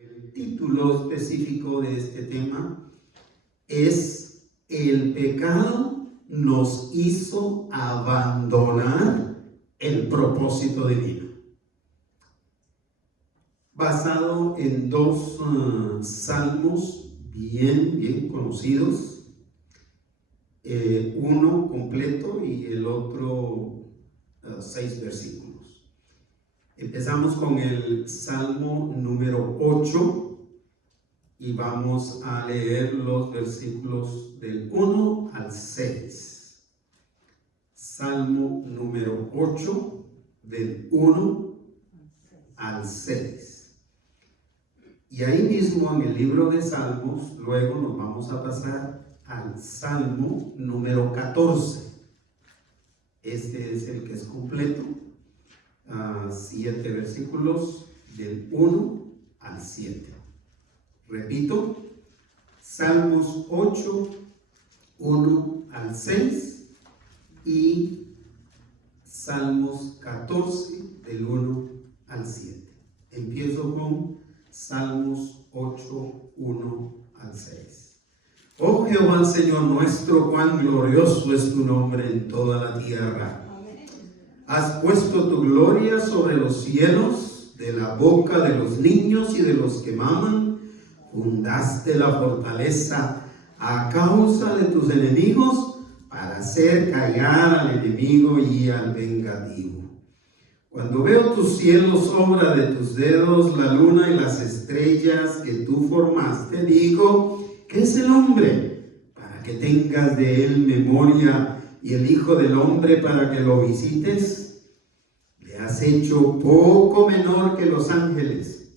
El título específico de este tema es: el pecado nos hizo abandonar el propósito divino. Basado en dos salmos bien conocidos, uno completo y el otro 6 versículos. Empezamos con el Salmo número 8 y vamos a leer los versículos del 1 al 6. Salmo número 8, del 1 al 6. Y ahí mismo en el libro de Salmos, luego nos vamos a pasar al Salmo número 14. Este es el que es completo. 7 versículos del 1 al 7. Repito, Salmos 8, 1 al 6 y Salmos 14 del 1 al 7. Empiezo con Salmos 8, 1 al 6. Oh Jehová, Señor nuestro, cuán glorioso es tu nombre en toda la tierra. Has puesto tu gloria sobre los cielos, de la boca de los niños y de los que maman. Fundaste la fortaleza a causa de tus enemigos, para hacer callar al enemigo y al vengativo. Cuando veo tus cielos, obra de tus dedos, la luna y las estrellas que tú formaste, digo: ¿qué es el hombre para que tengas de él memoria, y el hijo del hombre para que lo visites? Le has hecho poco menor que los ángeles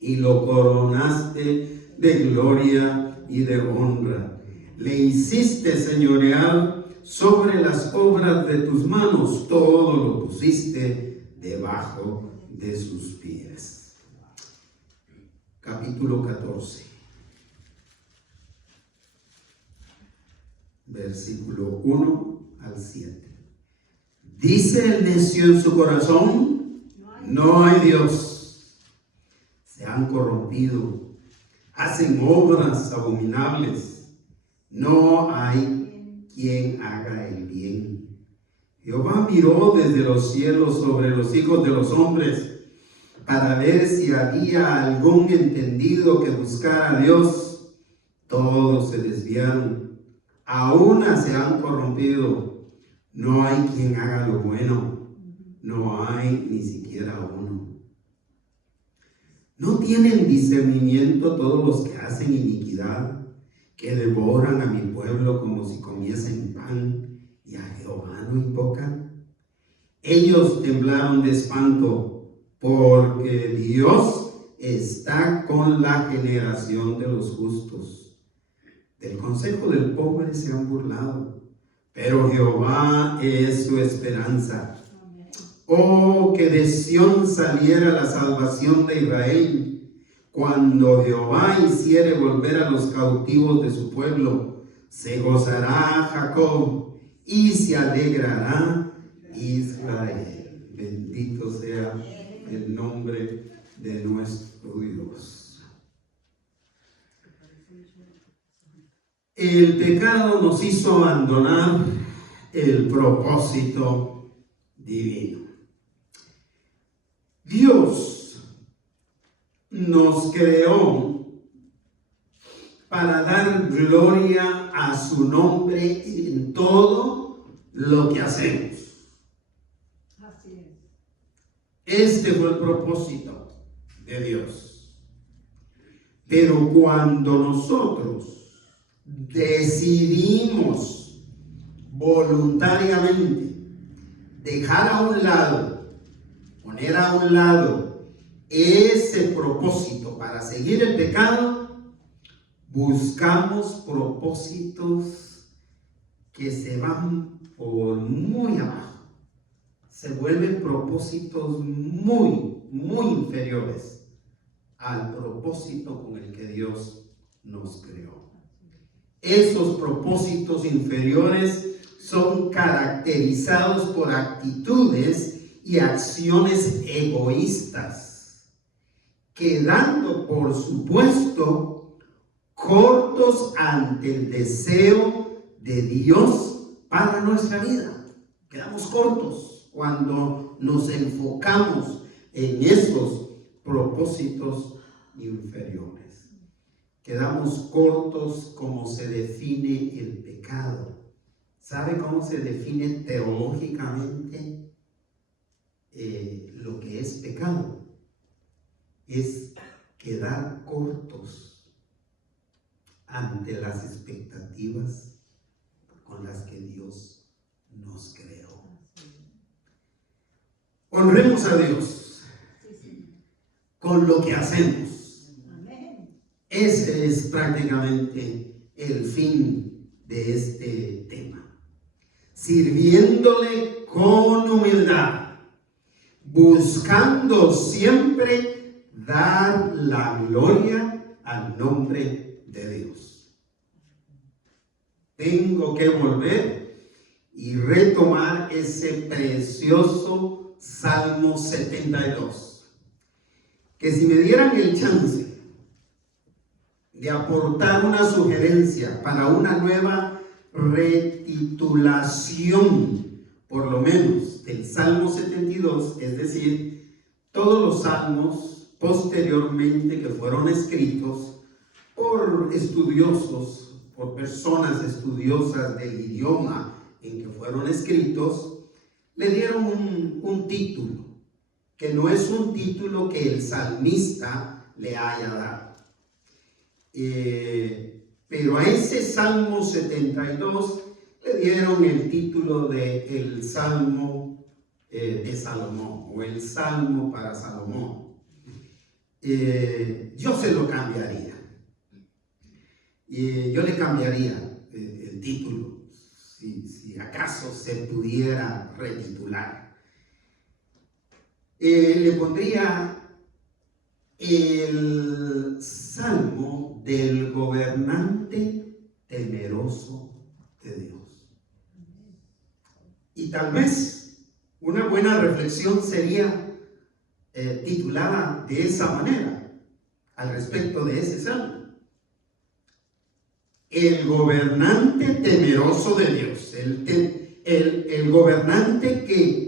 y lo coronaste de gloria y de honra. Le hiciste señorear sobre las obras de tus manos, todo lo pusiste debajo de sus pies. Capítulo 14. Versículo 1 al 7. Dice el necio en su corazón: no hay Dios. Se han corrompido, hacen obras abominables. No hay quien haga el bien. Jehová miró desde los cielos sobre los hijos de los hombres, para ver si había algún entendido que buscara a Dios. Todos se desviaron, a una se han corrompido. No hay quien haga lo bueno, no hay ni siquiera uno. ¿No tienen discernimiento todos los que hacen iniquidad, que devoran a mi pueblo como si comiesen pan, y a Jehová no invocan? Ellos temblaron de espanto, porque Dios está con la generación de los justos. Del consejo del pobre se han burlado, pero Jehová es su esperanza. Oh, que de Sión saliera la salvación de Israel, cuando Jehová hiciere volver a los cautivos de su pueblo. Se gozará Jacob y se alegrará Israel. Bendito sea el nombre de nuestro Dios. El pecado nos hizo abandonar el propósito divino. Dios nos creó para dar gloria a su nombre en todo lo que hacemos. Así es. Este fue el propósito de Dios. Pero cuando nosotros decidimos voluntariamente dejar a un lado, poner a un lado ese propósito para seguir el pecado, buscamos propósitos que se van por muy abajo, se vuelven propósitos muy inferiores al propósito con el que Dios nos creó. Esos propósitos inferiores son caracterizados por actitudes y acciones egoístas quedando, por supuesto, cortos ante el deseo de Dios para nuestra vida. Quedamos cortos cuando nos enfocamos en esos propósitos inferiores. Quedamos cortos como se define el pecado. ¿Sabe cómo se define teológicamente lo que es pecado? Es quedar cortos ante las expectativas con las que Dios nos creó. Honremos a Dios con lo que hacemos. Ese es prácticamente el fin de este tema. Sirviéndole con humildad, buscando siempre dar la gloria al nombre de Dios. Tengo que volver y retomar ese precioso Salmo 72. Que si me dieran el chance de aportar una sugerencia para una nueva retitulación, por lo menos del Salmo 72, es decir, todos los salmos posteriormente que fueron escritos por estudiosos, por personas estudiosas del idioma en que fueron escritos, le dieron un título, que no es un título que el salmista le haya dado. Pero a ese Salmo 72 le dieron el título de el Salmo de Salomón, o el Salmo para Salomón. Yo se lo cambiaría. Yo le cambiaría el título, si acaso se pudiera retitular. Le pondría el Salmo del gobernante temeroso de Dios. Y tal vez una buena reflexión sería titulada de esa manera al respecto de ese salmo: el gobernante temeroso de Dios, el gobernante que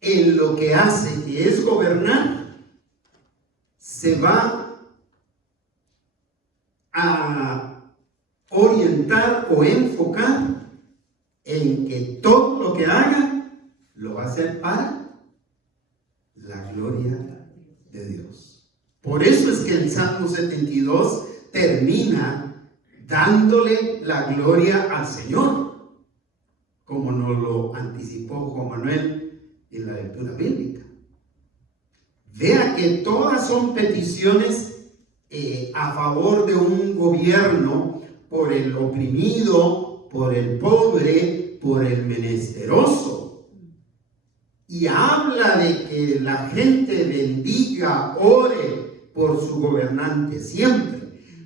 en lo que hace, que es gobernar, se va a orientar o enfocar en que todo lo que haga lo va a hacer para la gloria de Dios. Por eso es que el Salmo 72 termina dándole la gloria al Señor, como nos lo anticipó Juan Manuel en la lectura bíblica. Vea que todas son peticiones a favor de un gobierno por el oprimido, por el pobre, por el menesteroso. Y habla de que la gente bendiga, ore por su gobernante siempre.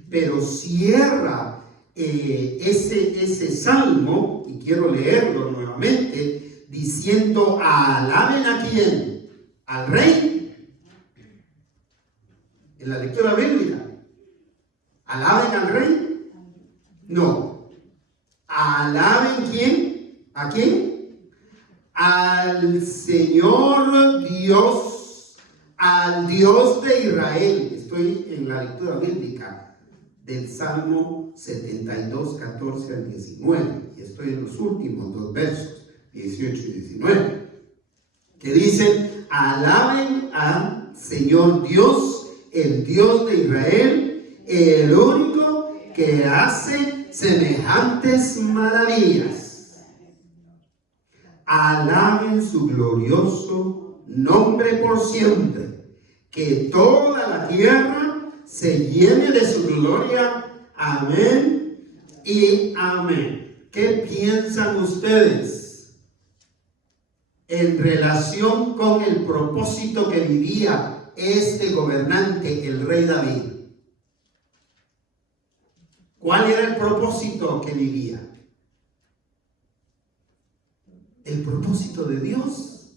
Pero cierra ese salmo, y quiero leerlo nuevamente, diciendo: alaben a quién, al rey. En la lectura bíblica, alaben al rey. No, alaben quién, a quién, al Señor Dios, al Dios de Israel. Estoy en la lectura bíblica del Salmo 72, 14 al 19, y estoy en los últimos dos versos, 18 y 19, que dicen: alaben al Señor Dios, el Dios de Israel, el único que hace semejantes maravillas. Alaben su glorioso nombre por siempre, que toda la tierra se llene de su gloria. Amén y amén. ¿Qué piensan ustedes en relación con el propósito que vivía este gobernante, el rey David? ¿Cuál era el propósito que vivía? El propósito de Dios.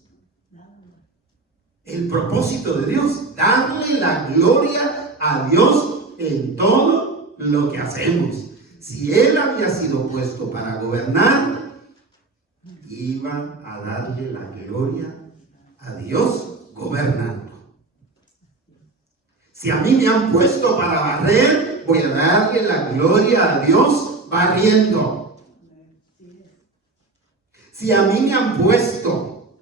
el propósito de Dios, darle la gloria a Dios en todo lo que hacemos. Si Él había sido puesto para gobernar, iba a darle la gloria a Dios gobernando. Si a mí me han puesto para barrer, voy a darle la gloria a Dios barriendo. Si a mí me han puesto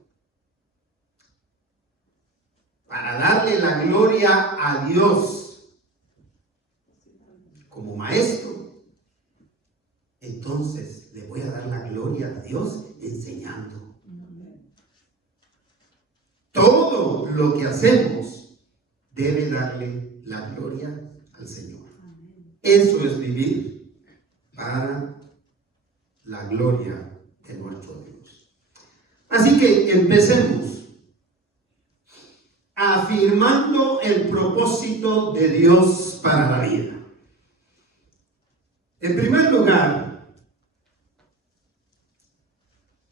para darle la gloria a Dios como maestro, entonces le voy a dar la gloria a Dios enseñando. Todo lo que hacemos debe darle la gloria al Señor. Eso es vivir para la gloria de nuestro Dios. Así que empecemos afirmando el propósito de Dios para la vida. En primer lugar,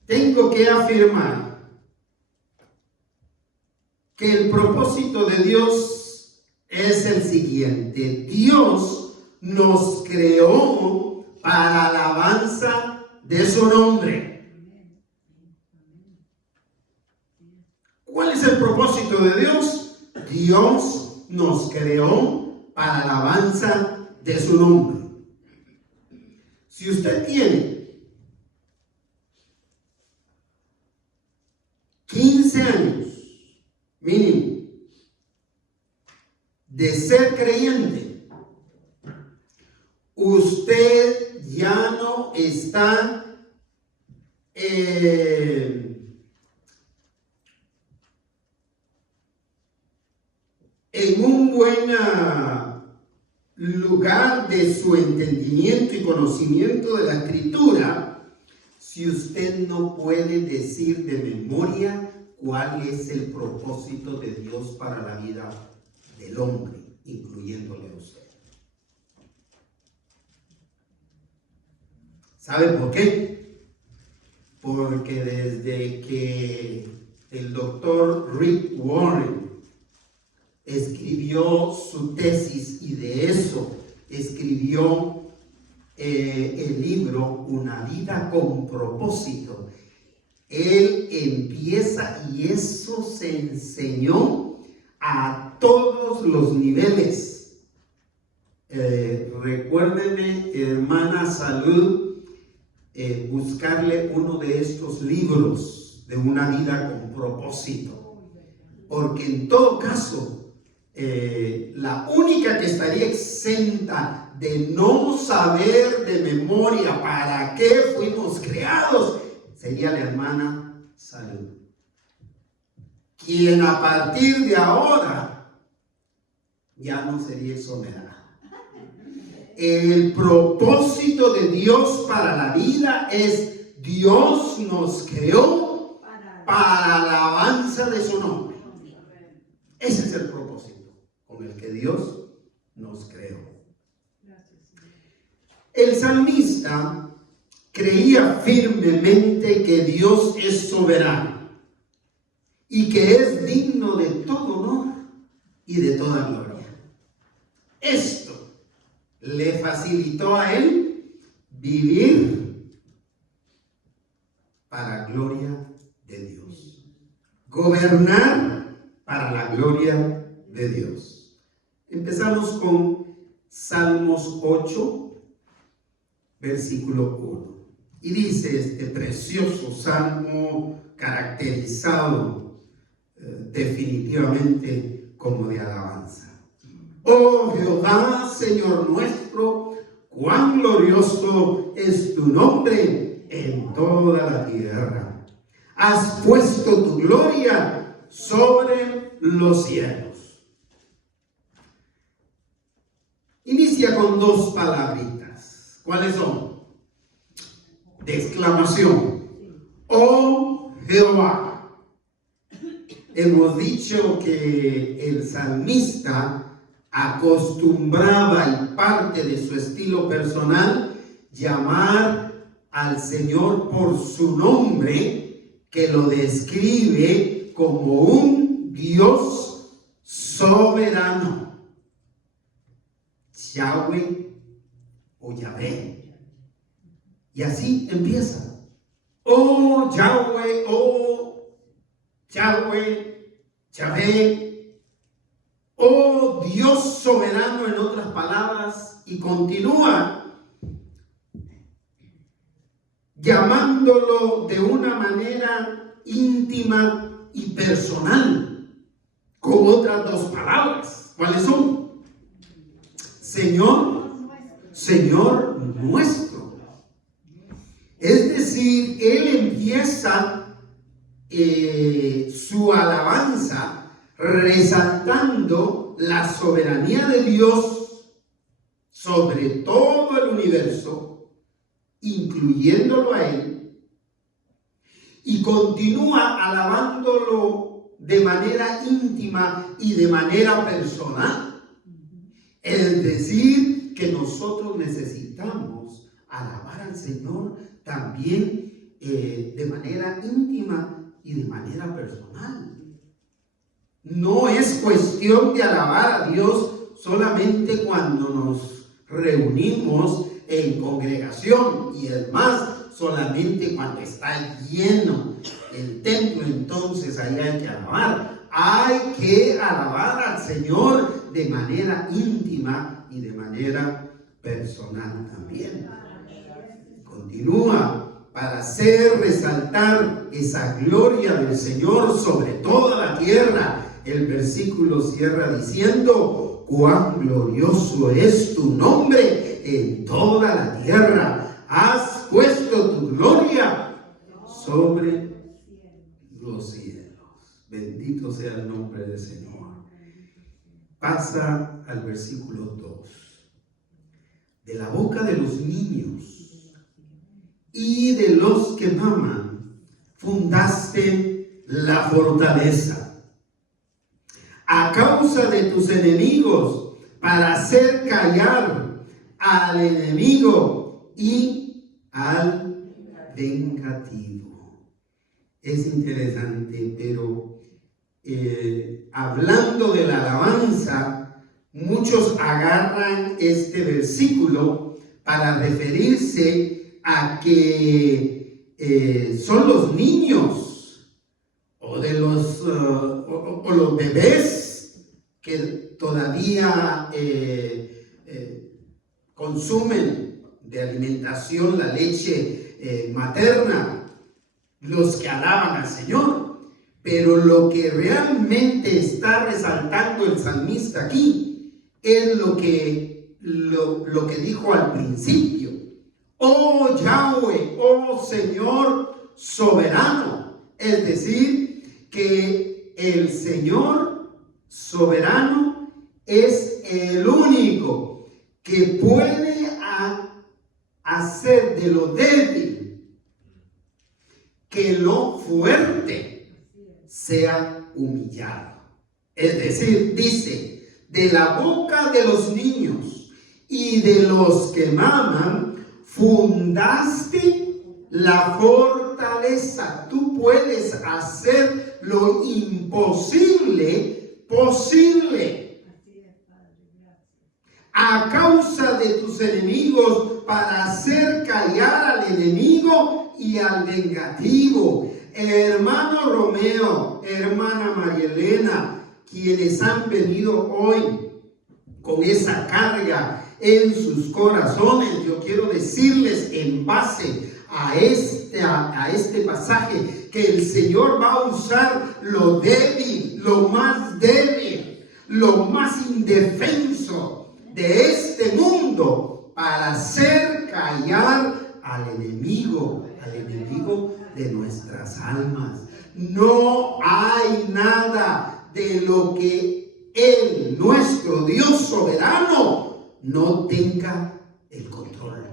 tengo que afirmar que el propósito de Dios es el siguiente: Dios nos creó para alabanza de su nombre. ¿Cuál es el propósito de Dios? Dios nos creó para alabanza de su nombre. Si usted tiene 15 años mínimo de ser creyente, usted ya no está en un buen lugar de su entendimiento y conocimiento de la Escritura si usted no puede decir de memoria cuál es el propósito de Dios para la vida del hombre, incluyéndole a usted. ¿Sabe por qué? Porque desde que el doctor Rick Warren escribió su tesis y de eso escribió el libro Una vida con propósito, él empieza, y eso se enseñó a todos los niveles. Recuérdeme, hermana Salud, buscarle uno de estos libros de Una vida con propósito, porque en todo caso la única que estaría exenta de no saber de memoria para qué fuimos creados sería la hermana Salud, quien a partir de ahora ya no sería exonerada. El propósito de Dios para la vida es: Dios nos creó para alabanza de su nombre. Ese es el propósito con el que Dios nos creó. El salmista creía firmemente que Dios es soberano y que es digno de todo honor y de toda gloria. Esto le facilitó a él vivir para gloria de Dios, gobernar para la gloria de Dios. Empezamos con Salmos 8, versículo 1. Y dice este precioso salmo, caracterizado definitivamente como de alabanza: Oh Jehová, Señor nuestro, cuán glorioso es tu nombre en toda la tierra. Has puesto tu gloria sobre los cielos. Inicia con dos palabritas. ¿Cuáles son? De exclamación: Oh Jehová. Hemos dicho que el salmista acostumbraba, y parte de su estilo personal, llamar al Señor por su nombre, que lo describe como un Dios soberano, Yahweh o Yahvé. Y así empieza. Oh Yahweh, oh Yahweh, Yahvé, oh Dios soberano, en otras palabras, y continúa llamándolo de una manera íntima y personal, con otras dos palabras. ¿Cuáles son? Señor, Señor nuestro. Es decir, él empieza su alabanza resaltando la soberanía de Dios sobre todo el universo, incluyéndolo a él, y continúa alabándolo de manera íntima y de manera personal. Es decir, que nosotros necesitamos alabar al Señor también de manera íntima y de manera personal. No es cuestión de alabar a Dios solamente cuando nos reunimos en congregación, y es más, solamente cuando está lleno el templo, entonces ahí hay que alabar. Hay que alabar al Señor de manera íntima y de manera personal también. Continúa para hacer resaltar esa gloria del Señor sobre toda la tierra. El versículo cierra diciendo: cuán glorioso es tu nombre en toda la tierra. Has puesto tu gloria sobre los cielos. Bendito sea el nombre del Señor. Pasa al versículo 2. De la boca de los niños y de los que maman fundaste la fortaleza. A causa de tus enemigos, para hacer callar al enemigo y al vengativo. Es interesante, pero hablando de la alabanza, muchos agarran este versículo para referirse a que son los niños o los bebés que todavía consumen de alimentación la leche materna, los que alaban al Señor. Pero lo que realmente está resaltando el salmista aquí es lo que dijo al principio: oh Yahweh, oh Señor soberano. Es decir, que el Señor soberano es el único que puede hacer de lo débil que lo fuerte sea humillado. Es decir, dice: de la boca de los niños y de los que maman fundaste la fortaleza. Tú puedes hacer lo imposible posible. A causa de tus enemigos, para hacer callar al enemigo y al vengativo. Hermano Romeo, hermana María Elena, quienes han venido hoy con esa carga en sus corazones, yo quiero decirles, en base a este pasaje, que el Señor va a usar lo débil, lo más débil, lo más indefenso de este mundo para hacer callar al enemigo de nuestras almas. No hay nada de lo que Él, nuestro Dios soberano, no tenga el control,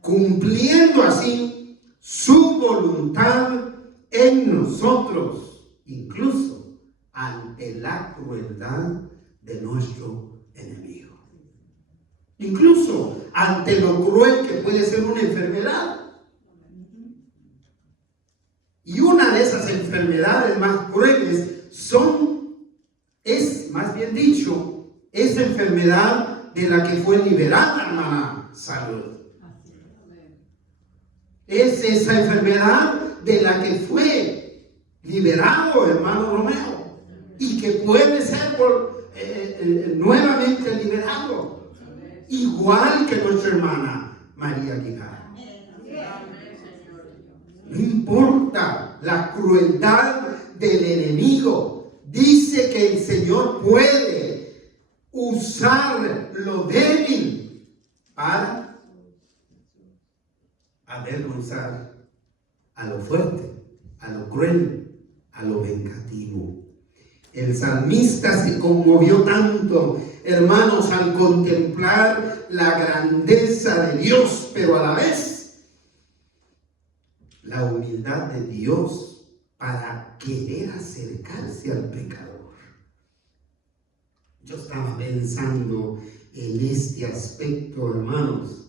cumpliendo así su voluntad en nosotros, incluso ante la crueldad de nuestro enemigo, incluso ante lo cruel que puede ser una enfermedad. Y una de esas enfermedades más crueles es más bien dicho, esa enfermedad de la que fue liberada, hermana Salud. Es esa enfermedad de la que fue liberado, hermano Romeo, y que puede ser nuevamente liberado, igual que nuestra hermana María Guijarro. No importa la crueldad del enemigo, dice que el Señor puede usar lo débil para avergonzar a lo fuerte, a lo cruel, a lo vengativo. El salmista se conmovió tanto, hermanos, al contemplar la grandeza de Dios, pero a la vez la humildad de Dios para querer acercarse al pecador. Yo estaba pensando en este aspecto, hermanos,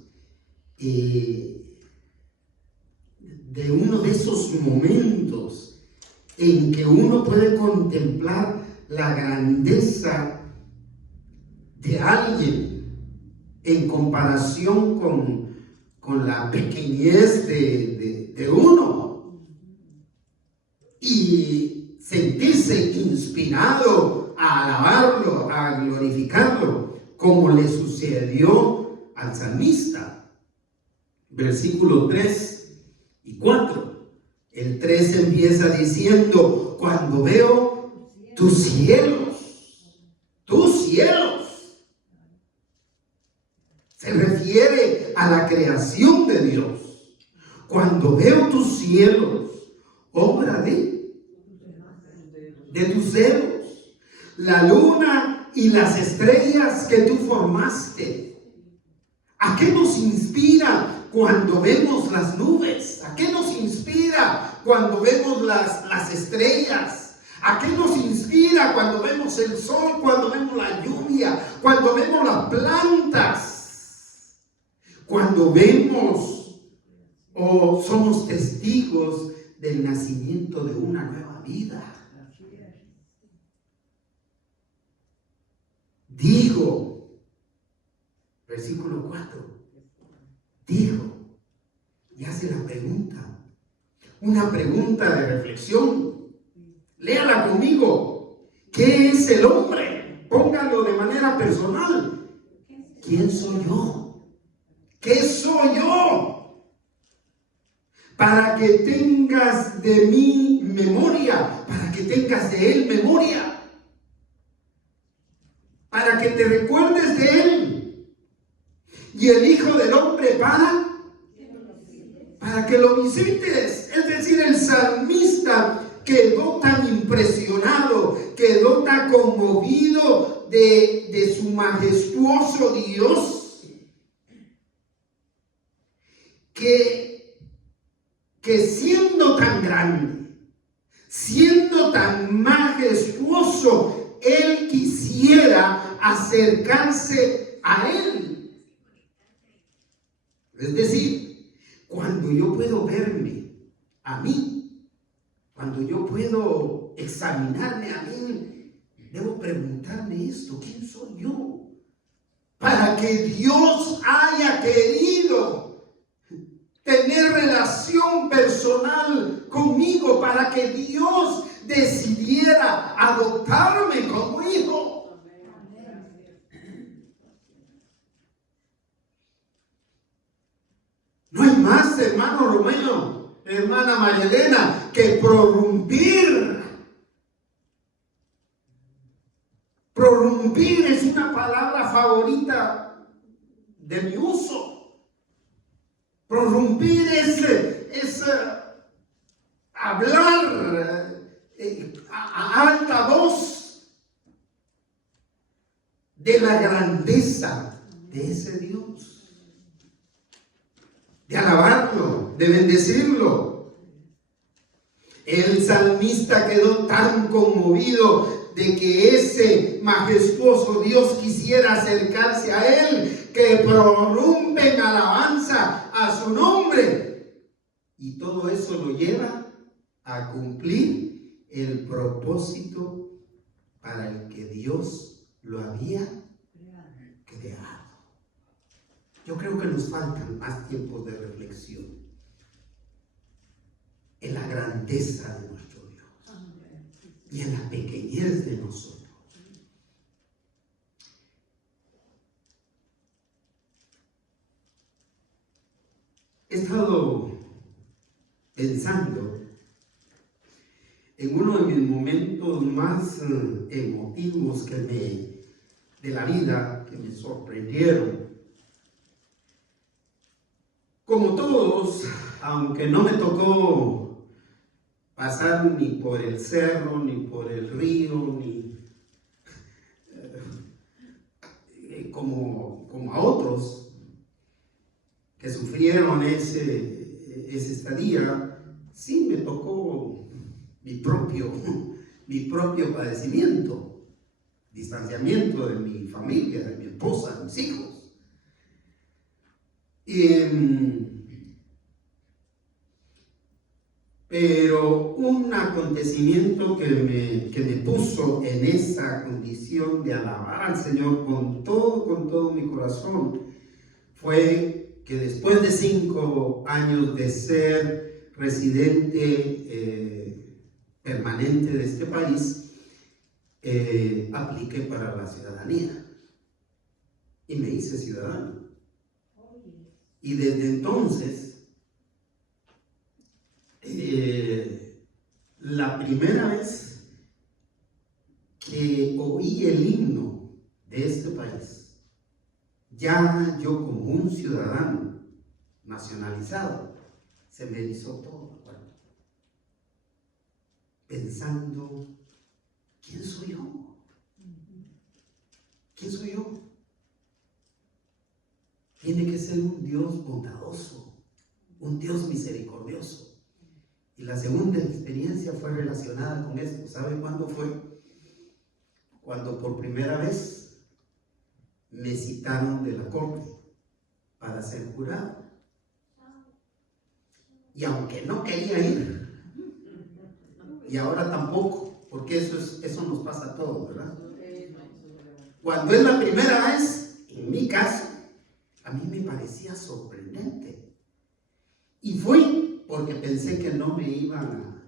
de uno de esos momentos en que uno puede contemplar la grandeza de alguien en comparación con la pequeñez de uno, y sentirse inspirado a alabarlo, a glorificarlo, como le sucedió al salmista. Versículo 3 y 4. El 3 empieza diciendo: cuando veo tus cielos, se refiere a la creación de Dios. Cuando veo tus cielos, obra de tus dedos, la luna y las estrellas que tú formaste. ¿A qué nos inspira cuando vemos las nubes? ¿A qué nos inspira cuando vemos las estrellas? ¿A qué nos inspira cuando vemos el sol, cuando vemos la lluvia, cuando vemos las plantas? Cuando vemos o somos testigos del nacimiento de una nueva vida. Digo, versículo 4, digo, y hace la pregunta, una pregunta de reflexión. Léala conmigo. ¿Qué es el hombre? Póngalo de manera personal. ¿Quién soy yo? ¿Qué soy yo? Para que tengas de mí memoria, para que tengas de él memoria, para que te recuerdes de él. Y el Hijo del Hombre para que lo visites. Es decir, el salmista quedó tan impresionado, quedó tan conmovido de su majestuoso Dios, que siendo tan grande, siendo tan majestuoso, él quisiera acercarse a él. Es decir, cuando yo puedo verme a mí, cuando yo puedo examinarme a mí, debo preguntarme esto: ¿quién soy yo? Para que Dios haya querido tener relación personal conmigo, para que Dios decidiera adoptarme como hijo. No hay más, hermano Romeo, hermana María Elena, que prorrumpir. Prorrumpir es una palabra favorita de mi uso. Prorrumpir es hablar a alta voz de la grandeza de ese Dios, de alabarlo, de bendecirlo. El salmista quedó tan conmovido de que ese majestuoso Dios quisiera acercarse a él, que prorrumpe en alabanza a su nombre. Y todo eso lo lleva a cumplir el propósito para el que Dios lo había creado. Yo creo que nos faltan más tiempos de reflexión en la grandeza de nuestro Dios y en la pequeñez de nosotros. He estado pensando en uno de mis momentos más emotivos de la vida, que me sorprendieron. Como todos, aunque no me tocó pasar ni por el cerro, ni por el río, ni como a otros que sufrieron ese estadía, sí me tocó mi propio padecimiento, distanciamiento de mi familia, de mi esposa, de mis hijos. Pero un acontecimiento que me puso en esa condición de alabar al Señor con todo mi corazón fue que después de 5 años de ser residente permanente de este país, apliqué para la ciudadanía y me hice ciudadano. Y desde entonces, la primera vez que oí el himno de este país, ya yo como un ciudadano nacionalizado, se me hizo todo el cuerpo, pensando, ¿quién soy yo? ¿Quién soy yo? Tiene que ser un Dios bondadoso, un Dios misericordioso. Y la segunda experiencia fue relacionada con esto. ¿Sabe cuándo fue? Cuando por primera vez me citaron de la corte para ser jurado. Y aunque no quería ir, y ahora tampoco, porque eso nos pasa a todos, ¿verdad? Cuando es la primera vez, en mi caso, a mí me parecía sorprendente. Y fui porque pensé que no me iban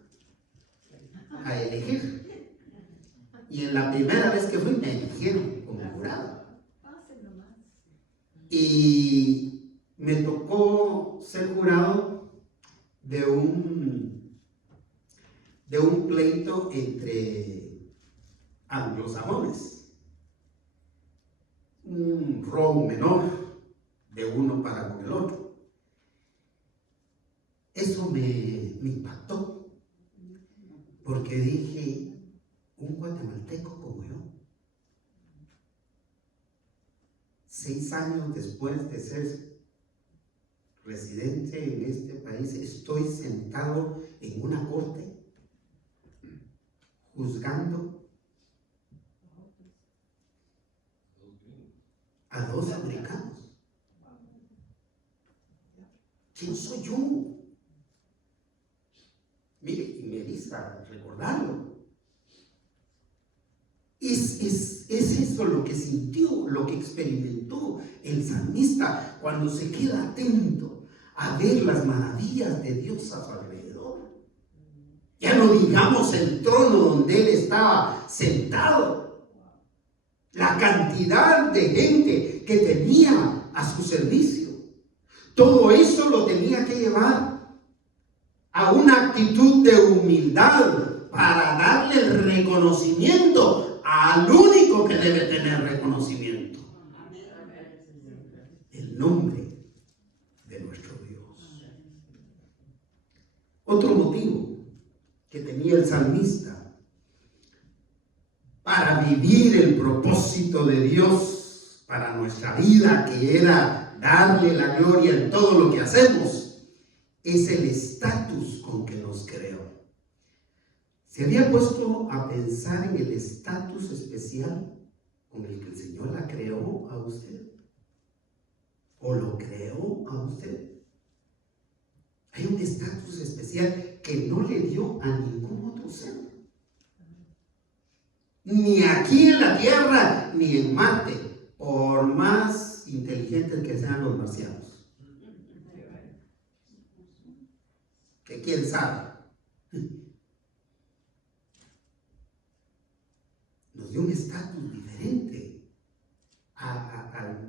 a elegir. Y en la primera vez que fui me eligieron como jurado. Y me tocó ser jurado de un pleito entre anglosajones. Un robo menor de uno para con el otro. Eso me impactó, porque dije, un guatemalteco como yo, 6 años después de ser residente en este país, estoy sentado en una corte juzgando a 2 americanos. ¿Quién soy yo? Mire, y me gusta recordarlo. Es eso lo que sintió, lo que experimentó el salmista cuando se queda atento a ver las maravillas de Dios a su alrededor. Ya no digamos el trono donde él estaba sentado, la cantidad de gente que tenía a su servicio. Todo eso lo tenía que llevar a una actitud de humildad para darle el reconocimiento al único que debe tener reconocimiento. El nombre de nuestro Dios. Otro motivo que tenía el salmista para vivir el propósito de Dios para nuestra vida, que era darle la gloria en todo lo que hacemos, es el estatus con que nos creó. ¿Se había puesto a pensar en el estatus especial con el que el Señor la creó a usted? ¿O lo creó a usted? Hay un estatus especial que no le dio a ningún otro ser. Ni aquí en la Tierra, ni en Marte, por más inteligentes que sean los marcianos. Que quién sabe. Nos dio un estatus diferente a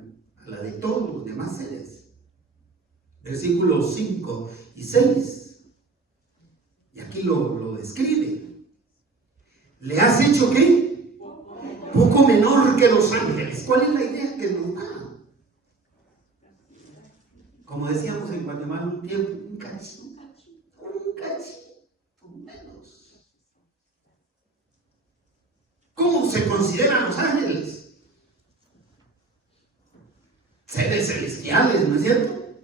la de todos los demás seres. Versículos 5 y 6. Y aquí lo describe. ¿Le has hecho qué? Poco menor que los ángeles. ¿Cuál es la idea que nos da? Como decíamos en Guatemala un tiempo, un cachito menos. ¿Cómo se consideran los ángeles? Seres celestiales, ¿no es cierto?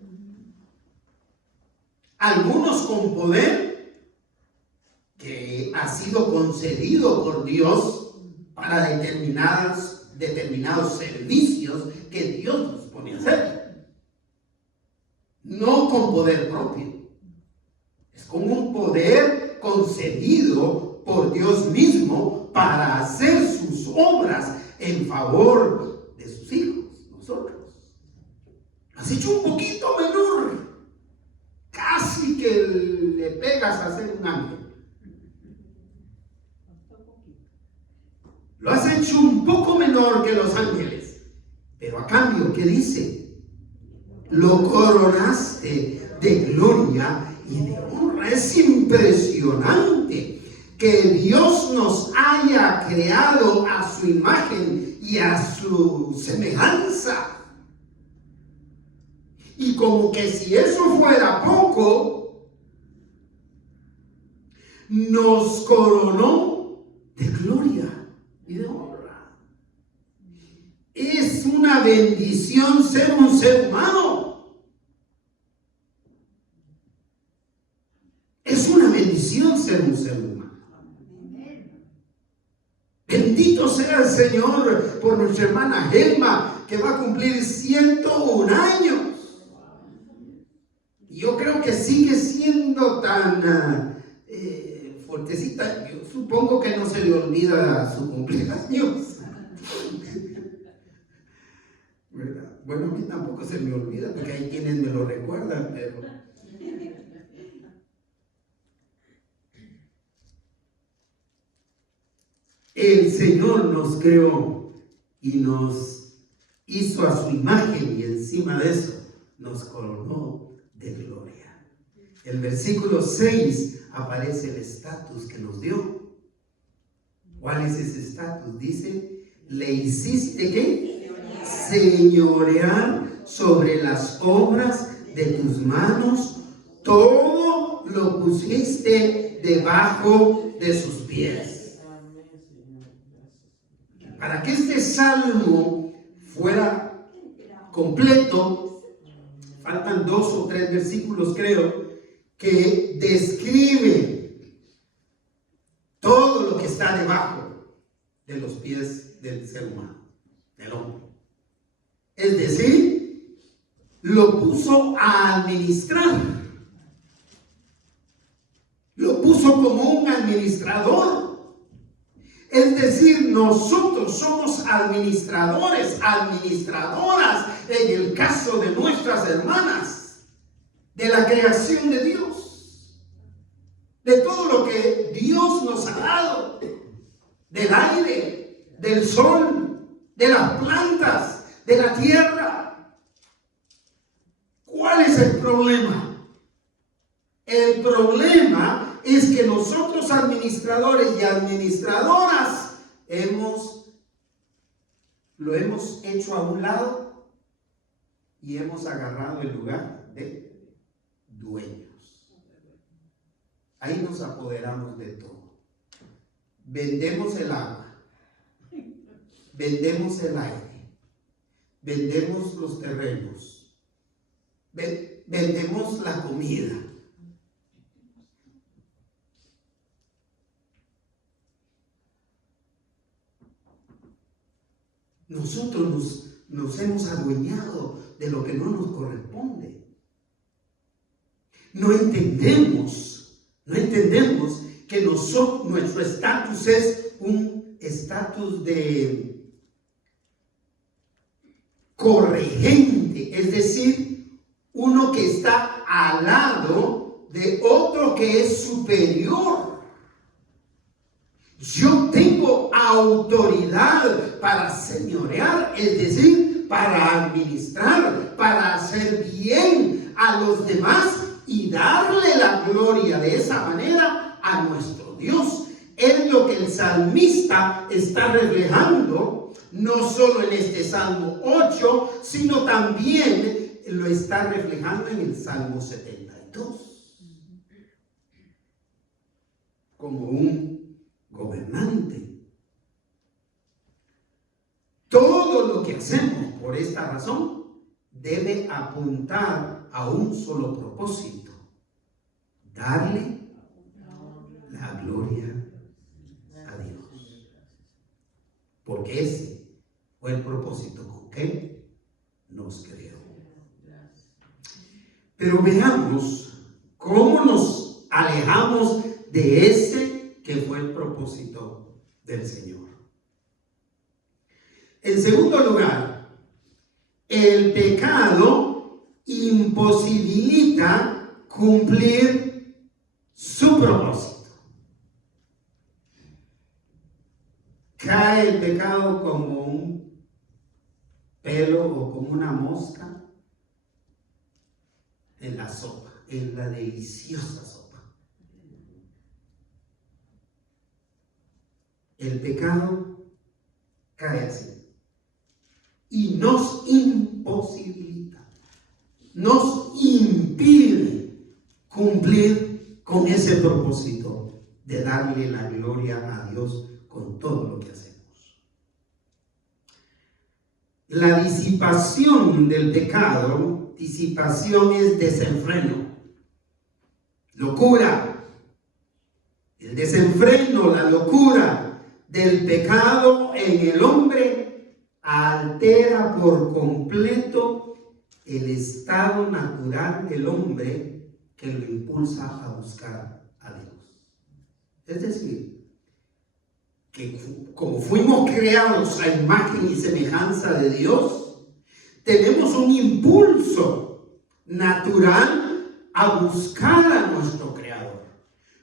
Algunos con poder que ha sido concedido por Dios para determinados servicios que Dios nos pone a hacer. No con poder propio. Es con un poder concedido por Dios mismo para hacer sus obras en favor de sus hijos, nosotros. Lo has hecho un poquito menor. Casi que le pegas a ser un ángel. Lo has hecho un poco menor que los ángeles. Pero a cambio, ¿qué dice? Lo coronaste de gloria y de honra. Es impresionante que Dios nos haya creado a su imagen y a su semejanza. Y como que si eso fuera poco, nos coronó de gloria y de honra. Es una bendición ser un ser humano. Es una bendición ser un ser humano. Bendito sea el Señor por nuestra hermana Helma, que va a cumplir 101 años. Yo creo que sigue siendo tan fuertecita. Yo supongo que no se le olvida su cumpleaños. ¿Verdad? Bueno, a mí tampoco se me olvida, porque hay quienes me lo recuerdan, pero el Señor nos creó y nos hizo a su imagen, y encima de eso nos coronó de gloria. El versículo 6 aparece el estatus que nos dio. ¿Cuál es ese estatus? Dice, le hiciste ¿qué? Señorear sobre las obras de tus manos, todo lo pusiste debajo de sus pies. Para que este salmo fuera completo, faltan 2 o 3 versículos, creo, que describen todo lo que está debajo de los pies del ser humano, del hombre. Es decir, lo puso a administrar. Lo puso como un administrador. Es decir, nosotros somos administradores, administradoras, en el caso de nuestras hermanas, de la creación de Dios, de todo lo que Dios nos ha dado, del aire, del sol, de las plantas, de la tierra. ¿Cuál es el problema? El problema es que nosotros, administradores y administradoras, lo hemos hecho a un lado y hemos agarrado el lugar de dueños. Ahí nos apoderamos de todo. Vendemos el agua, vendemos el aire, vendemos los terrenos, vendemos la comida. Nosotros nos hemos adueñado de lo que no nos corresponde. No entendemos No entendemos que nuestro estatus es un estatus de corregente, es decir, uno que está al lado de otro que es superior. Yo tengo autoridad para señorear, es decir, para administrar, para hacer bien a los demás y darle la gloria de esa manera a nuestro Dios. Es lo que el salmista está reflejando, no solo en este Salmo 8, sino también lo está reflejando en el Salmo 72. Como un gobernante. Todo lo que hacemos por esta razón debe apuntar a un solo propósito: darle la gloria a Dios. Porque ese fue el propósito con que nos creó. Pero veamos cómo nos alejamos de ese que fue el propósito del Señor. En segundo lugar, el pecado imposibilita cumplir su propósito. Cae el pecado como un pelo o como una mosca en la sopa, en la deliciosa sopa. El pecado cae así y nos imposibilita, nos impide cumplir con ese propósito de darle la gloria a Dios con todo lo que hacemos. La disipación del pecado, disipación es desenfreno, locura. El desenfreno, la locura del pecado en el hombre altera por completo el estado natural del hombre que lo impulsa a buscar a Dios. Es decir, que como fuimos creados a imagen y semejanza de Dios, tenemos un impulso natural a buscar a nuestro Creador.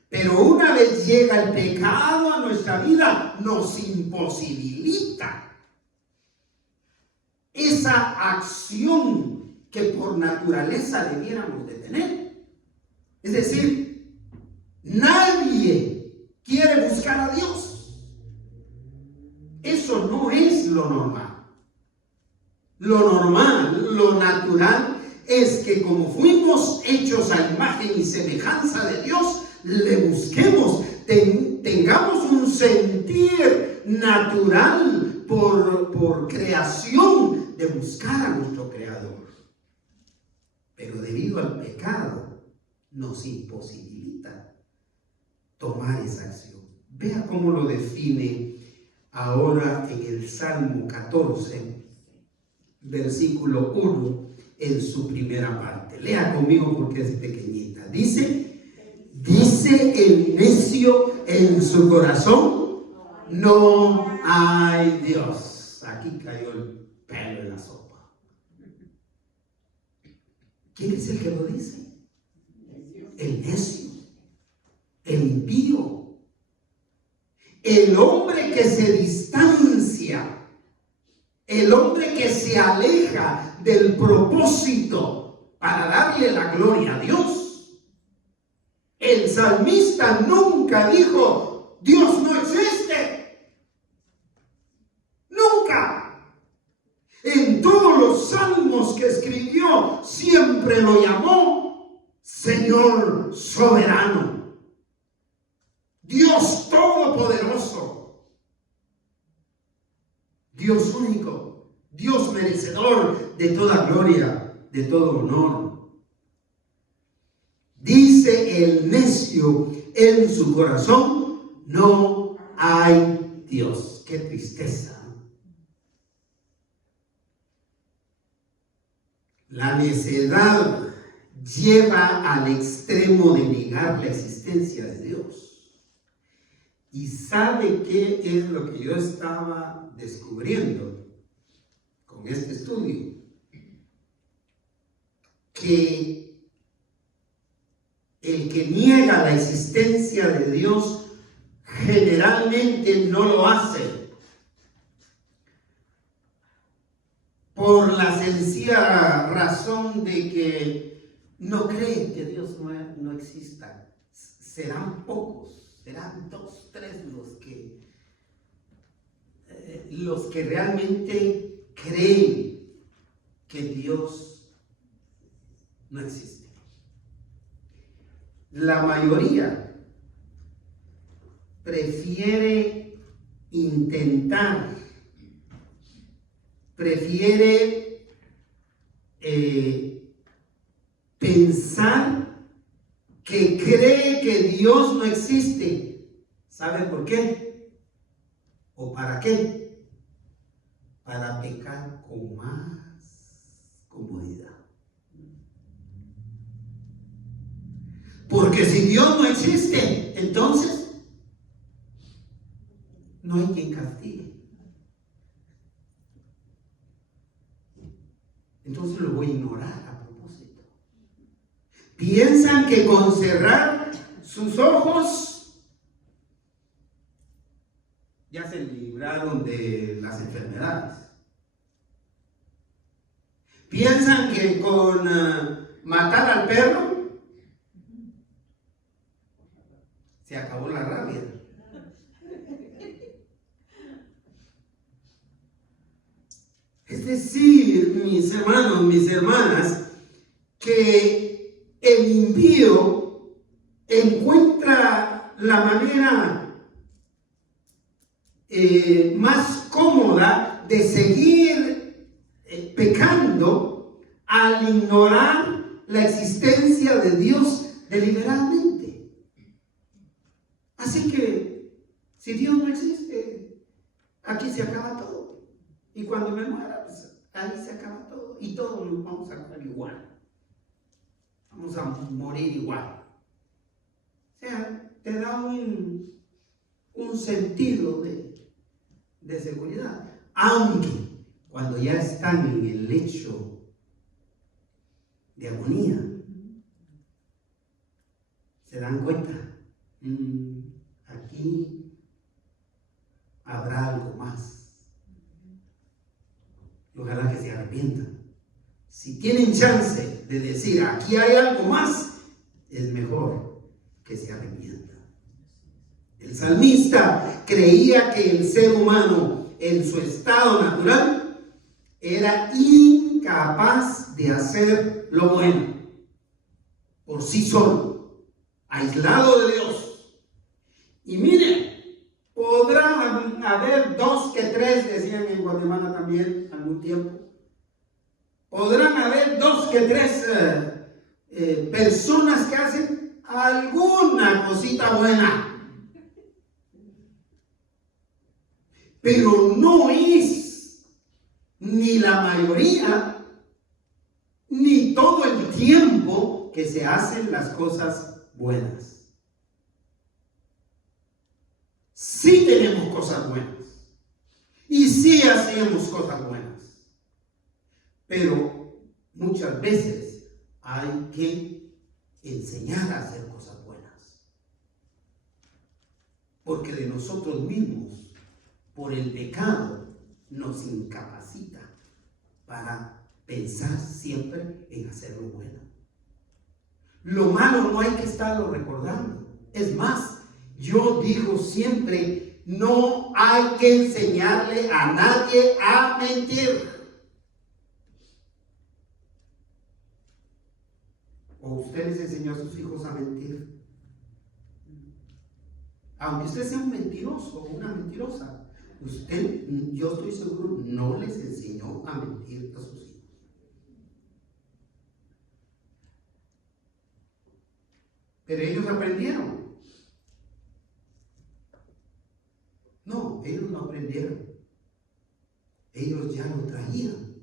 Pero una vez llega el pecado a nuestra vida, nos imposibilita esa acción que por naturaleza debiéramos de tener. Es decir, nadie quiere buscar a Dios. Eso no es lo normal. Lo normal, lo natural, es que como fuimos hechos a imagen y semejanza de Dios, le busquemos, tengamos un sentir natural por creación de buscar a nuestro Creador. Pero debido al pecado nos imposibilita tomar esa acción. Vea cómo lo define ahora en el Salmo 14, versículo 1, en su primera parte. Lea conmigo porque es pequeñita. Dice el necio en su corazón: no hay Dios. Aquí cayó el pelo en la sopa. ¿Quién es el que lo dice? El necio, el impío, el hombre que se distancia, el hombre que se aleja del propósito para darle la gloria a Dios. El salmista nunca dijo: Dios no existe. Nunca. En todos los salmos que escribió, siempre lo llamó Señor soberano, Dios todopoderoso, Dios único, Dios merecedor de toda gloria, de todo honor. Dice el necio en su corazón: no hay Dios. Qué tristeza. La necedad lleva al extremo de negar la existencia de Dios. ¿Y sabe qué es lo que yo estaba descubriendo con este estudio? Que el que niega la existencia de Dios generalmente no lo hace por la sencilla razón de que no cree que Dios no exista. Serán pocos, serán 2, 3 los que realmente creen que Dios no existe. La mayoría prefiere intentar, prefiere pensar que cree que Dios no existe. ¿Sabe por qué? ¿O para qué? Para pecar con más comodidad. Porque si Dios no existe, entonces no hay quien castigue. Entonces lo voy a ignorar a propósito. Piensan que con cerrar sus ojos ya se libraron de las enfermedades. Piensan que con matar al perro se acabó la rabia. Es decir, mis hermanos, mis hermanas, que el impío encuentra la manera más cómoda de seguir pecando al ignorar la existencia de Dios deliberadamente. Así que, si Dios no existe, aquí se acaba todo. Y cuando me muera, pues ahí se acaba todo. Y todos nos vamos a morir igual. Vamos a morir igual. O sea, te da un sentido de seguridad. Aunque cuando ya están en el lecho de agonía, se dan cuenta, aquí habrá algo más. Y ojalá que se arrepientan. Si tienen chance de decir, aquí hay algo más, es mejor que se arrepientan. El salmista creía que el ser humano, en su estado natural, era incapaz de hacer lo bueno por sí solo, aislado de Dios. Y miren, podrán haber 2 que 3, decían en Guatemala también algún tiempo. Podrán haber 2 que 3 personas que hacen alguna cosita buena. Pero no es ni la mayoría, ni todo el tiempo que se hacen las cosas buenas. Sí tenemos cosas buenas. Y sí hacemos cosas buenas. Pero muchas veces hay que enseñar a hacer cosas buenas. Porque de nosotros mismos, por el pecado, nos incapacita para pensar siempre en hacer lo bueno. Lo malo no hay que estarlo recordando. Es más, yo digo siempre, no hay que enseñarle a nadie a mentir. ¿O usted les enseñó a sus hijos a mentir? Aunque usted sea un mentiroso o una mentirosa, usted, yo estoy seguro, no les enseñó a mentir a sus hijos. Pero ellos aprendieron. No, ellos no aprendieron. Ellos ya lo traían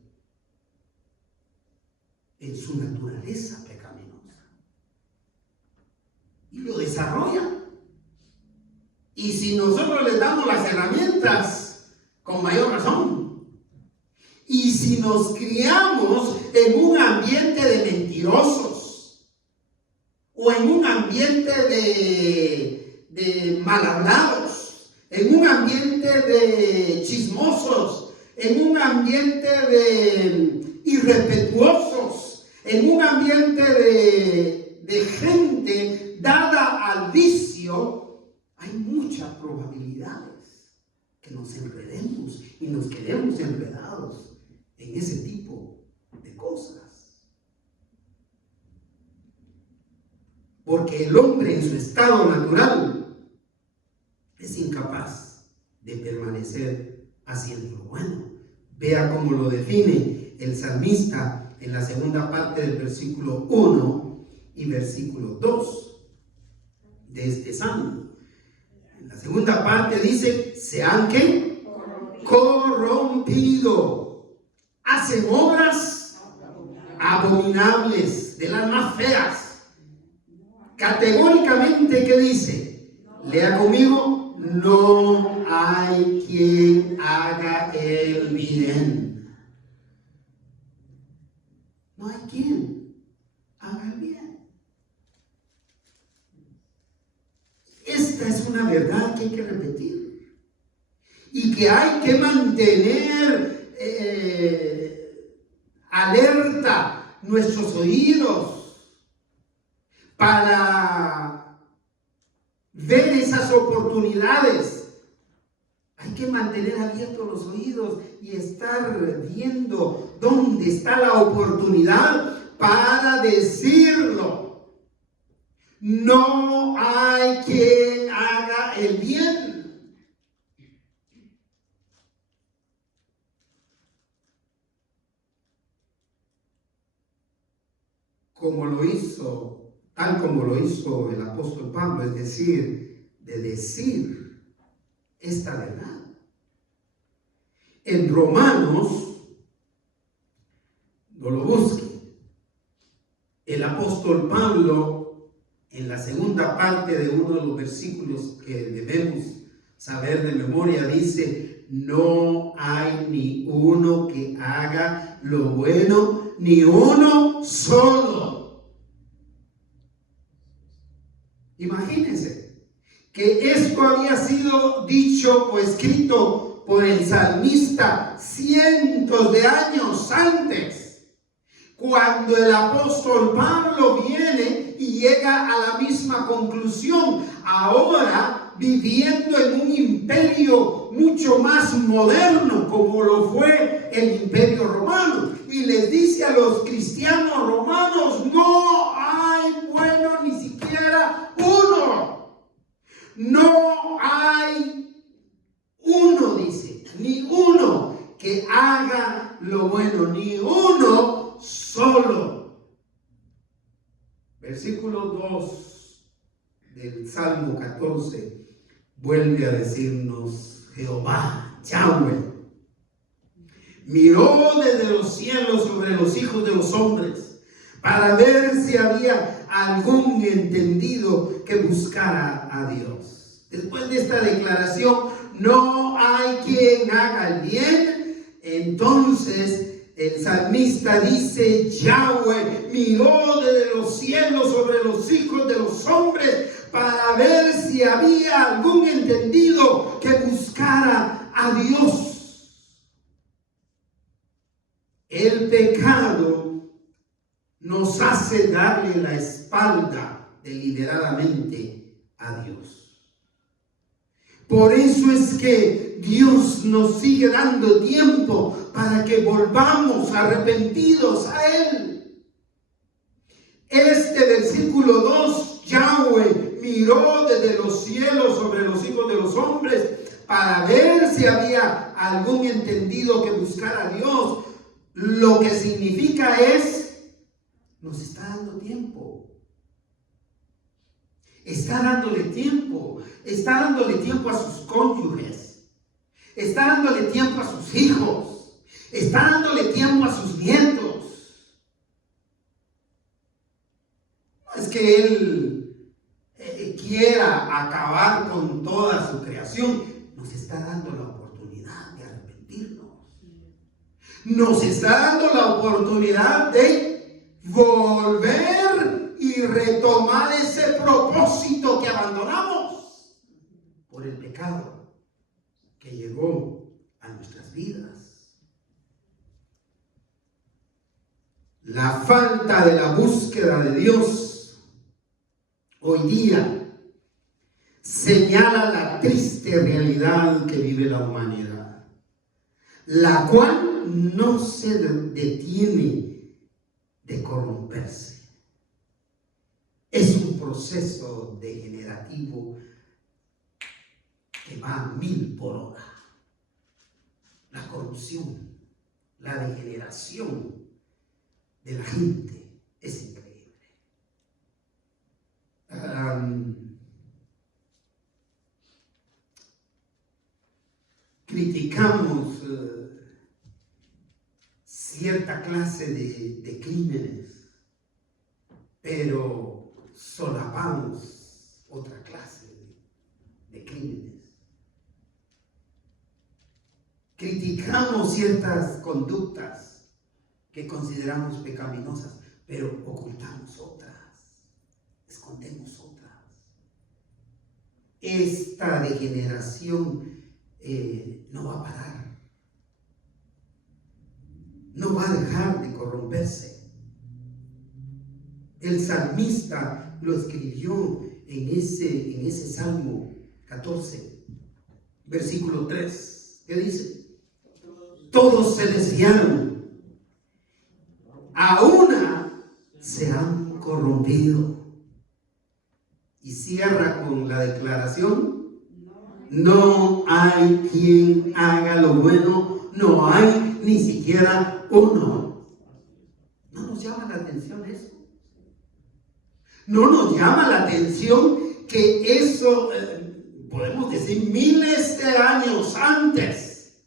en su su naturaleza pecaminosa. Y lo desarrolla. Y si nosotros le damos las herramientas, con mayor razón. Y si nos criamos en un ambiente de mentirosos, o en un ambiente de mal hablados, en un ambiente de chismosos, en un ambiente de irrespetuosos, en un ambiente de gente dada al vicio, hay muchas probabilidades que nos enredemos y nos quedemos enredados en ese tipo de cosas. Porque el hombre en su estado natural es incapaz de permanecer haciendo lo bueno. Vea cómo lo define el salmista en la segunda parte del versículo 1 y versículo 2 de este salmo. En la segunda parte dice, se han ¿qué? Corrompido. Hacen obras abominables, de las más feas. Categóricamente, ¿qué dice? Lea conmigo, no hay quien haga el bien. No hay quien haga el bien. Esta es una verdad que hay que repetir y que hay que mantener alerta nuestros oídos para ver esas oportunidades. Hay que mantener abiertos los oídos y estar viendo dónde está la oportunidad para decirlo. No hay quien haga el bien. Tal como lo hizo el apóstol Pablo, es decir, de decir esta verdad. En Romanos, no lo busque, el apóstol Pablo, en la segunda parte de uno de los versículos que debemos saber de memoria, dice, no hay ni uno que haga lo bueno, ni uno solo. Imagínense que esto había sido dicho o escrito por el salmista cientos de años antes, cuando el apóstol Pablo viene y llega a la misma conclusión, ahora viviendo en un imperio mucho más moderno como lo fue el imperio romano, y les dice a los cristianos romanos, no hay bueno ni siquiera uno. No hay uno, dice, ni uno que haga lo bueno, ni uno solo. Versículo 2 del Salmo 14 vuelve a decirnos, Jehová, Yahweh, miró desde los cielos sobre los hijos de los hombres para ver si había algún entendido que buscara a Dios. Después de esta declaración, no hay quien haga el bien. Entonces el salmista dice, Yahweh miró desde los cielos sobre los hijos de los hombres para ver si había algún entendido que buscara a Dios. El pecado nos hace darle la espalda deliberadamente a Dios. Por eso es que Dios nos sigue dando tiempo para que volvamos arrepentidos a Él. Este versículo 2, Yahweh miró desde los cielos sobre los hijos de los hombres para ver si había algún entendido que buscara a Dios. Lo que significa es, nos está dando tiempo. Está dándole tiempo a sus cónyuges, está dándole tiempo a sus hijos, está dándole tiempo a sus nietos. que Él quiera acabar con toda su creación. Nos está dando la oportunidad de arrepentirnos. Nos está dando la oportunidad de volver y retomar ese propósito que abandonamos por el pecado que llegó a nuestras vidas. La falta de la búsqueda de Dios hoy día señala la triste realidad que vive la humanidad, la cual no se detiene de corromperse. Es un proceso degenerativo que va a 1000 por hora. La corrupción, la degeneración de la gente es increíble. Criticamos cierta clase de crímenes, pero solapamos otra clase de crímenes. Criticamos ciertas conductas que consideramos pecaminosas, pero ocultamos otras, escondemos otras. Esta degeneración no va a parar, no va a dejar de corromperse. El salmista lo escribió en ese Salmo 14, versículo 3, que dice: todos se desviaron, a una se han corrompido. Y cierra con la declaración: no hay quien haga lo bueno, no hay ni siquiera uno. ¿No nos llama la atención eso? ¿No nos llama la atención que eso, podemos decir, miles de años antes,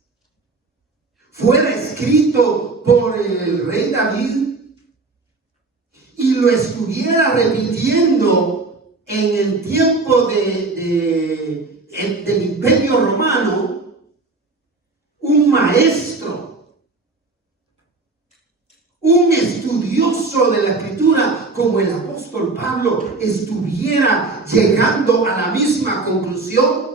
fuera escrito por el rey David y lo estuviera repitiendo en el tiempo del Imperio Romano, un maestro, un estudioso de la Escritura como el apóstol Pablo estuviera llegando a la misma conclusión?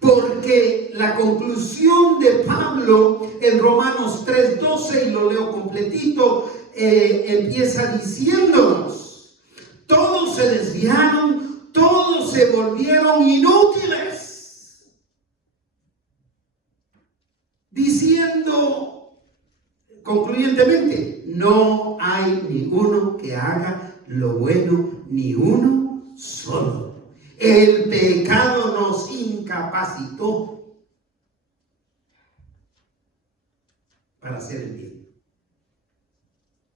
Porque la conclusión de Pablo en Romanos 3:12, y lo leo completito, empieza diciéndonos: todos se desviaron, todos se volvieron inútiles. Diciendo concluyentemente: no hay ninguno que haga lo bueno, ni uno solo. El pecado nos incapacitó para hacer el bien.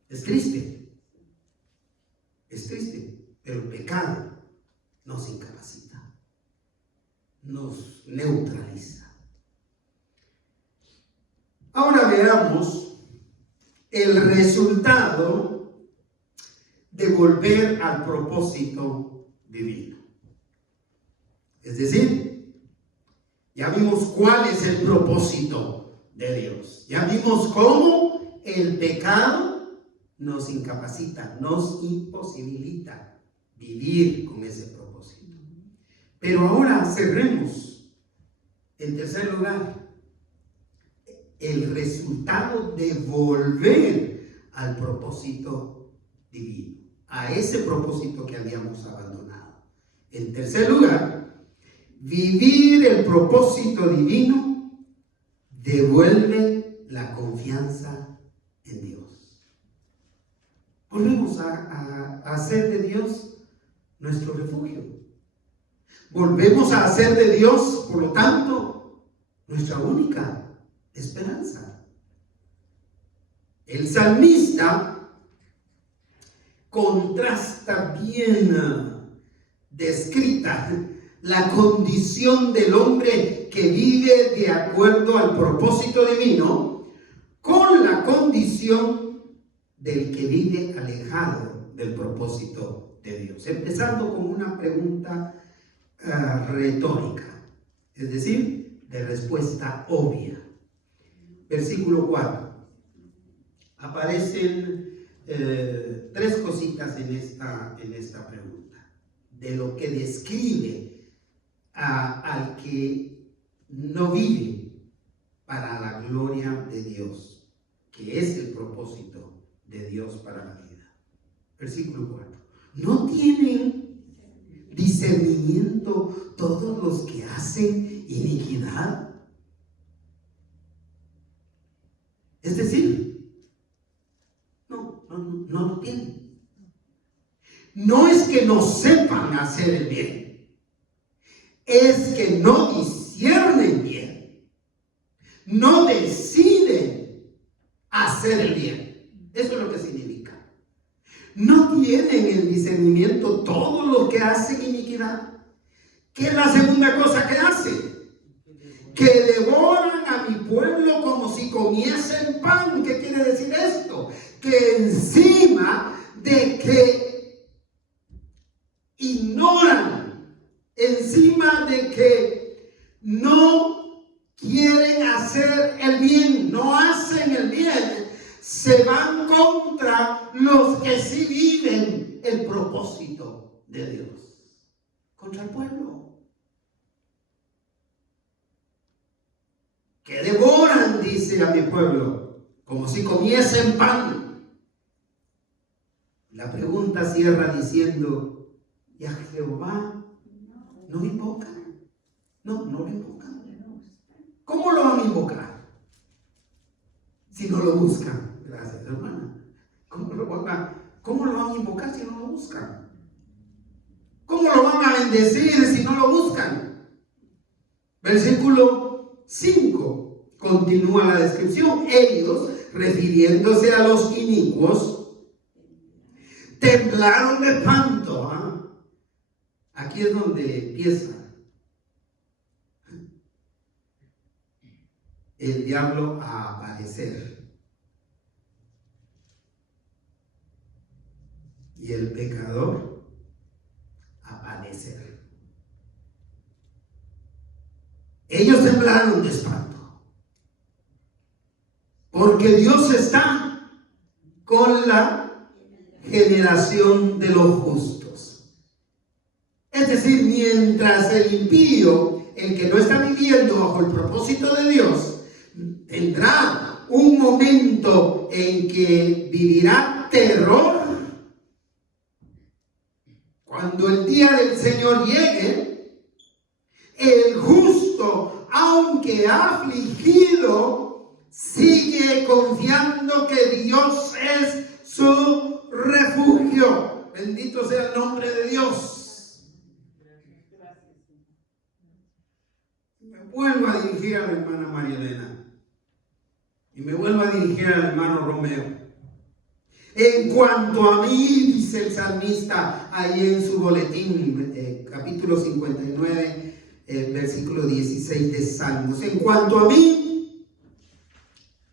Es triste, pero el pecado nos incapacita, nos neutraliza. Ahora veamos el resultado de volver al propósito divino. Es decir, ya vimos cuál es el propósito de Dios. Ya vimos cómo el pecado nos incapacita, nos imposibilita vivir con ese propósito. Pero ahora cerremos. En tercer lugar, el resultado de volver al propósito divino, a ese propósito que habíamos abandonado. En tercer lugar, vivir el propósito divino devuelve la confianza en Dios. Volvemos a hacer de Dios nuestro refugio. Volvemos a hacer de Dios, por lo tanto, nuestra única esperanza. El salmista contrasta bien descrita la condición del hombre que vive de acuerdo al propósito divino con la condición del que vive alejado del propósito de Dios. Empezando con una pregunta retórica, es decir, de respuesta obvia. Versículo 4. Aparecen tres cositas en esta pregunta, de lo que describe al que no vive para la gloria de Dios, que es el propósito de Dios para la vida. Versículo 4. ¿No tienen discernimiento todos los que hacen iniquidad? Es decir, no lo tienen. No es que no sepan hacer el bien, es que no disciernen bien, no deciden hacer el bien. Eso es lo que significa. No tienen el discernimiento todos los que hacen iniquidad. ¿Qué es la segunda cosa que hacen? Que devoran a mi pueblo como si comiesen pan. ¿Qué quiere decir esto? Que encima de que ignoran, encima de que no quieren hacer el bien, no hacen el bien, se van contra los que sí viven el propósito de Dios, contra el pueblo. Que devoran, dice, a mi pueblo, como si comiesen pan. La pregunta cierra diciendo, ¿y a Jehová no invocan? No lo invocan. ¿Cómo lo van a invocar? Si no lo buscan. Gracias, hermana. ¿Cómo lo van a invocar si no lo buscan? ¿Cómo lo van a bendecir si no lo buscan? Versículo 5, continúa la descripción. Ellos, refiriéndose a los inicuos, temblaron de espanto. Aquí es donde empieza el diablo a aparecer. Y el pecador a padecer. Ellos temblaron de espanto, porque Dios está con la generación de los justos. Es decir, mientras el impío, el que no está viviendo bajo el propósito de Dios, tendrá un momento en que vivirá terror. Cuando el día del Señor llegue, el justo, aunque afligido, sigue confiando que Dios es su refugio. Bendito sea el nombre de Dios. Me vuelvo a dirigir a la hermana María Elena y me vuelvo a dirigir al hermano Romeo. En cuanto a mí, dice el salmista ahí en su boletín, capítulo 59, versículo 16 de Salmos. En cuanto a mí,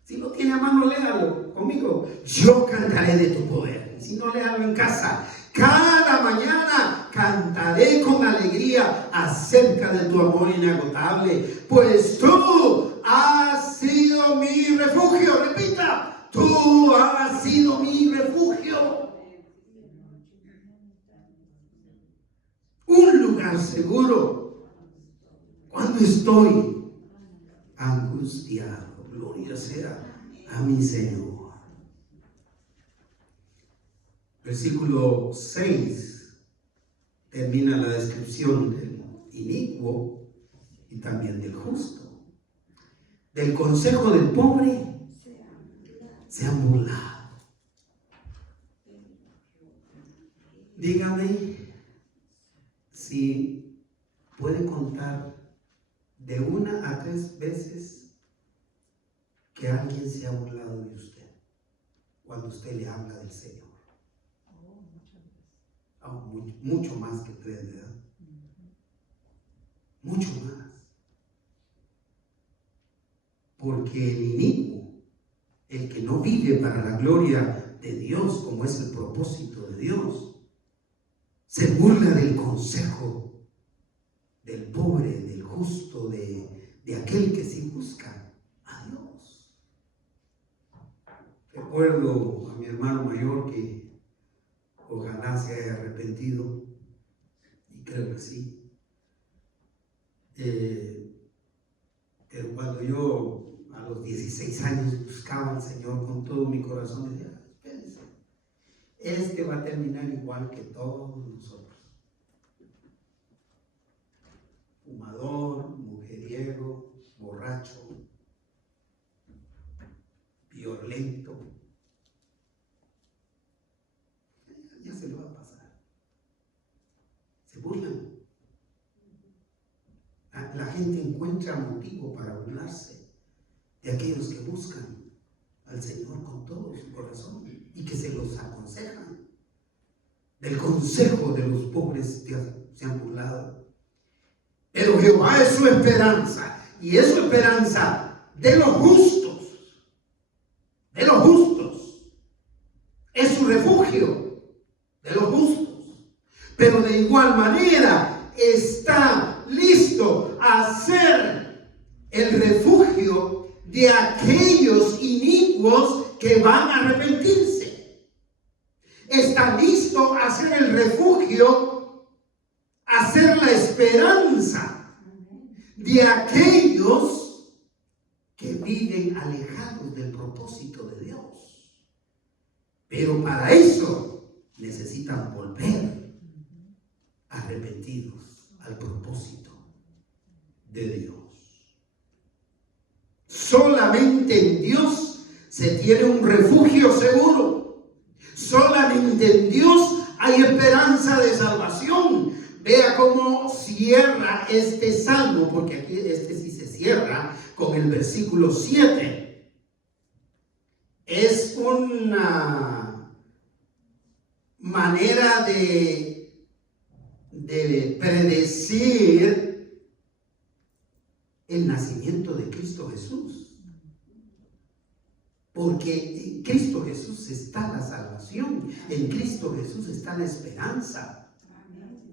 si lo tiene a mano, léalo conmigo. Yo cantaré de tu poder. Y si no, léalo en casa. Cada mañana cantaré con alegría acerca de tu amor inagotable, pues tú has sido mi refugio. Repita. Tú has sido mi refugio, un lugar seguro cuando estoy angustiado. Gloria sea a mi Señor. Versículo 6 termina la descripción del inicuo y también del justo. Del consejo del pobre se han burlado. Dígame si puede contar de 1 a 3 veces que alguien se ha burlado de usted cuando usted le habla del Señor. Mucho más que 3, ¿verdad? Mucho más. Porque el inicuo, el que no vive para la gloria de Dios, como es el propósito de Dios, Se burla del consejo del pobre, del justo, de aquel que sí busca a Dios. Recuerdo a mi hermano mayor que ojalá se haya arrepentido, y creo que sí. Pero cuando yo a los 16 años buscaba al Señor con todo mi corazón, decía, espérense, este va a terminar igual que todos nosotros. Fumador, mujeriego, borracho, violento. Ya se le va a pasar. Se burlan. La gente encuentra motivo para burlarse de aquellos que buscan al Señor con todo su corazón y que se los aconsejan. Del consejo de los pobres se han burlado. Pero Jehová es su esperanza, y es su esperanza de los justos. De los justos. Es su refugio de los justos. Pero de igual manera está listo a ser el refugio de aquellos inicuos que van a arrepentirse. Está listo a ser el refugio, a ser la esperanza de aquellos que viven alejados del propósito de Dios. Pero para eso necesitan volver arrepentidos al propósito de Dios. Solamente en Dios se tiene un refugio seguro. Solamente en Dios hay esperanza de salvación. Vea cómo cierra este salmo, porque aquí este sí se cierra con el versículo 7. Es una manera de predecir el nacimiento de Cristo Jesús. Porque en Cristo Jesús está la salvación, en Cristo Jesús está la esperanza.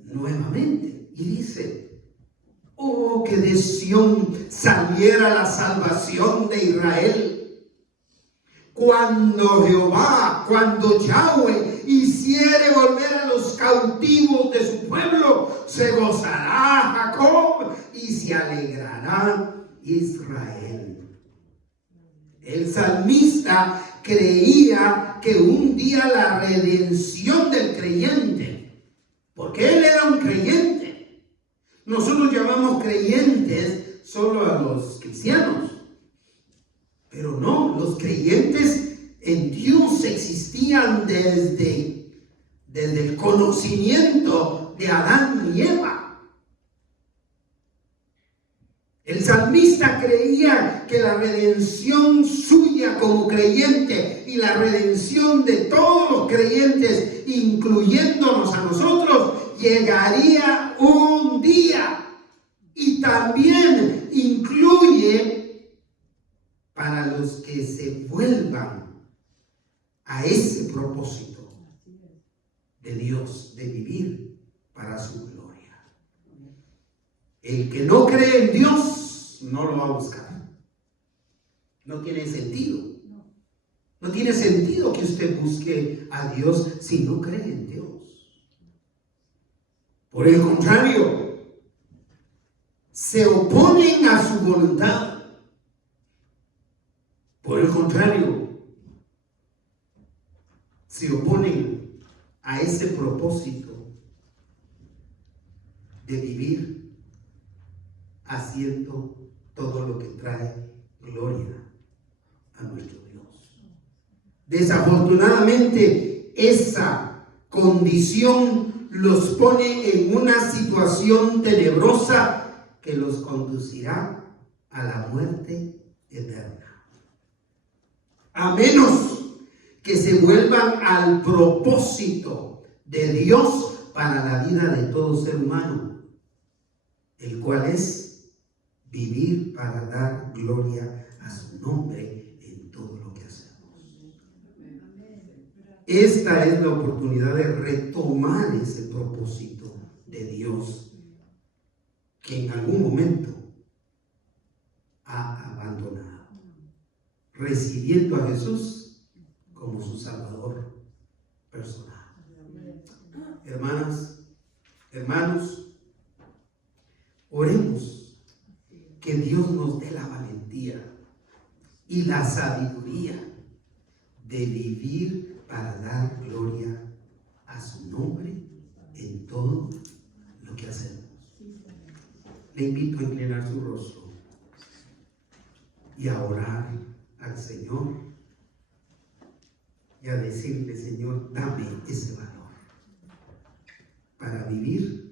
Nuevamente, y dice: oh, que de Sión saliera la salvación de Israel. Cuando Jehová, cuando Yahweh hiciere volver a los cautivos de su pueblo, se gozará Jacob y se alegrará Israel. El salmista creía que un día la redención del creyente, porque él era un creyente. Nosotros llamamos creyentes solo a los cristianos, pero no, los creyentes en Dios existían desde el conocimiento de Adán y Eva. El salmista creía que la redención suya como creyente y la redención de todos los creyentes, incluyéndonos a nosotros, llegaría un día. Y también incluye para los que se vuelvan a ese propósito de Dios, de vivir para su gloria. El que no cree en Dios no lo va a buscar. No tiene sentido. No tiene sentido que usted busque a Dios si no cree en Dios. Por el contrario, se oponen a su voluntad. Por el contrario, se oponen a ese propósito de vivir haciendo todo lo que trae gloria a nuestro Dios. Desafortunadamente, esa condición los pone en una situación tenebrosa que los conducirá a la muerte eterna. A menos que se vuelvan al propósito de Dios para la vida de todo ser humano, el cual es vivir para dar gloria a su nombre en todo lo que hacemos. esta es la oportunidad de retomar ese propósito de Dios que en algún momento ha abandonado, recibiendo a Jesús como su Salvador personal. Hermanas, hermanos, oremos que Dios nos dé la valentía y la sabiduría de vivir para dar gloria a su nombre en todo lo que hacemos. Le invito a inclinar su rostro y a orar al Señor y a decirle: Señor, dame ese valor para vivir